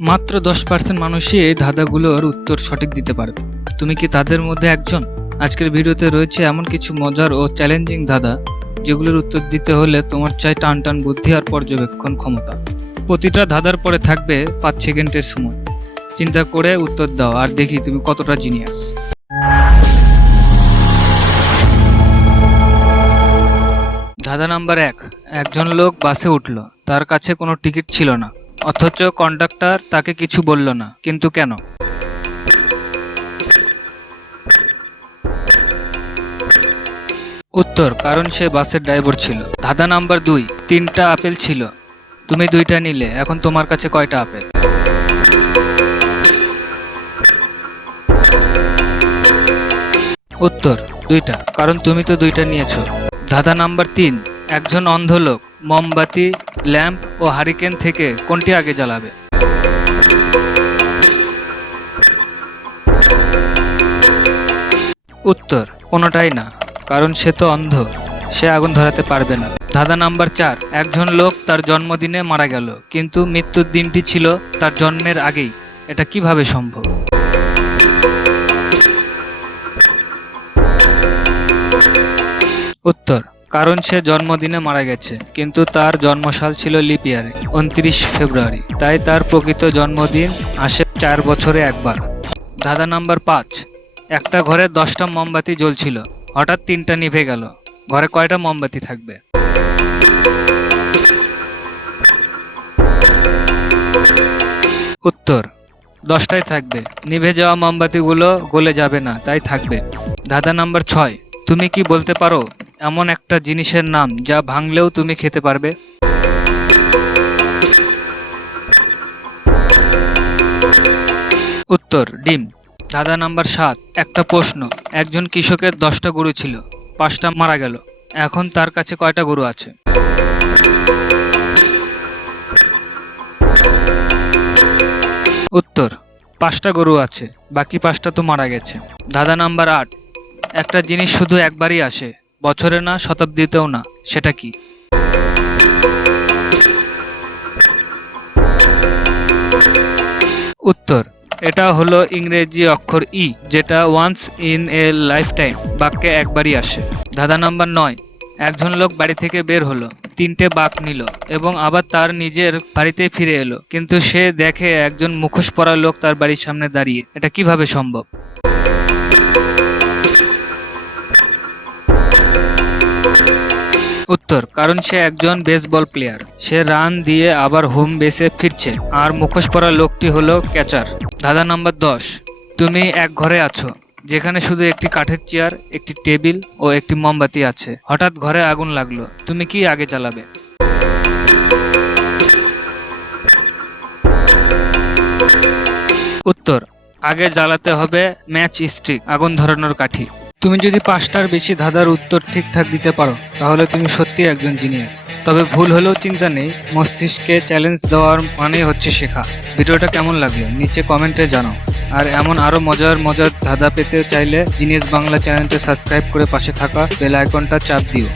মাত্র 10% মানুষই এই ধাঁধাগুলোর উত্তর সঠিক দিতে পারবে। তুমি কি তাদের মধ্যে একজন? আজকের ভিডিওতে রয়েছে এমন কিছু মজার ও চ্যালেঞ্জিং ধাঁধা যেগুলোর উত্তর দিতে হলে তোমার চাই টান টান বুদ্ধি আর পর্যবেক্ষণ ক্ষমতা। প্রতিটা ধাঁধার পরে থাকবে 5 সেকেন্ডের সময়। চিন্তা করে উত্তর দাও আর দেখি তুমি কতটা জিনিয়াস। ধাঁধা নাম্বার 1। একজন লোক বাসে উঠল, তার কাছে কোনো টিকিট ছিল না, অথচ কন্ডাক্টর তাকে কিছু বলল না, কিন্তু কেন? উত্তর, কারণ সে বাসের ড্রাইভার ছিল। ধাঁধা নাম্বার 2। 3টা আপেল ছিল, তুমি 2টা নিলে, এখন তোমার কাছে কয়টা আপেল? উত্তর, 2টা, কারণ তুমি তো 2টা নিয়েছো। ধাঁধা নাম্বার 3। একজন অন্ধ লোক মোমবাতি, ল্যাম্প ও হারিকেন থেকে কোনটি আগে জ্বালাবে? উত্তর, কোনোটাই না, কারণ সে তো অন্ধ, সে আগুন ধরাতে পারবে না। ধাঁধা নাম্বার 4। একজন লোক তার জন্মদিনে মারা গেল, কিন্তু মৃত্যুর দিনটি ছিল তার জন্মের আগেই, এটা কিভাবে সম্ভব? উত্তর, কারণ সে জন্মদিনে মারা গেছে, কিন্তু তার জন্মসাল ছিল লিপ ইয়ারে 29 ফেব্রুয়ারি, তাই তার প্রকৃত জন্মদিন আসে 4 বছরে একবার। ধাঁধা নাম্বার 5। একটা ঘরে 10টা মোমবাতি জ্বলছিল, হঠাৎ 3টা নিভে গেল, ঘরে কয়টা মোমবাতি থাকবে? উত্তর, 10টাই থাকবে, নিভে যাওয়া মোমবাতিগুলো গলে যাবে না, তাই থাকবে। ধাঁধা নাম্বার 6। তুমি কি বলতে পারো এমন একটা জিনিসের নাম যা ভাঙলেও তুমি খেতে পারবে? উত্তর, ডিম। ধাঁধা নাম্বার 7। একটা প্রশ্ন, একজন কৃষকের 10টা গরু ছিল, 5টা মারা গেল, এখন তার কাছে কয়টা গরু আছে? উত্তর, 5টা গরু আছে, বাকি 5টা তো মারা গেছে। ধাঁধা নাম্বার 8। একটা জিনিস শুধু একবারই আসে, বছরে না, শতাব্দীতেও না, সেটা কি? উত্তর, এটা হলো ইংরেজি অক্ষর ই, যেটা once in a lifetime বাক্যে একবারই আসে। ধাঁধা নাম্বার 9। একজন লোক বাড়ি থেকে বের হলো, 3টে বাঘ নিল এবং আবার তার নিজের বাড়িতে ফিরে এলো, কিন্তু সে দেখে একজন মুখোশ পরা লোক তার বাড়ির সামনে দাঁড়িয়ে, এটা কিভাবে সম্ভব? উত্তর, কারণ সে একজন বেসবল প্লেয়ার, সে রান দিয়ে আবার হোম বেসে ফিরছে, আর মুখোশ পরা লোকটি হলো ক্যাচার। ধাঁধা নাম্বার 10। তুমি এক ঘরে আছো, যেখানে শুধু একটি কাঠের চেয়ার, একটি টেবিল ও একটি মোমবাতি আছে, হঠাৎ ঘরে আগুন লাগলো, তুমি কি আগে জ্বালাবে? উত্তর, আগে জ্বালাতে হবে ম্যাচ স্টিক, আগুন ধরানোর কাঠি। তুমি যদি 5টার বেশি ধাঁধার উত্তর ঠিকঠাক দিতে পারো, তাহলে তুমি সত্যিই একজন জিনিয়াস। তবে ভুল হলেও চিন্তা নেই, মস্তিষ্কে চ্যালেঞ্জ দেওয়ার মানেই হচ্ছে শেখা। ভিডিওটা কেমন লাগলো নিচে কমেন্টে জানাও। আর এমন আরো মজার মজার ধাঁধা পেতে চাইলে জিনিয়াস বাংলা চ্যানেলটা সাবস্ক্রাইব করে পাশে থাকা বেল আইকনটা চাপ দিও।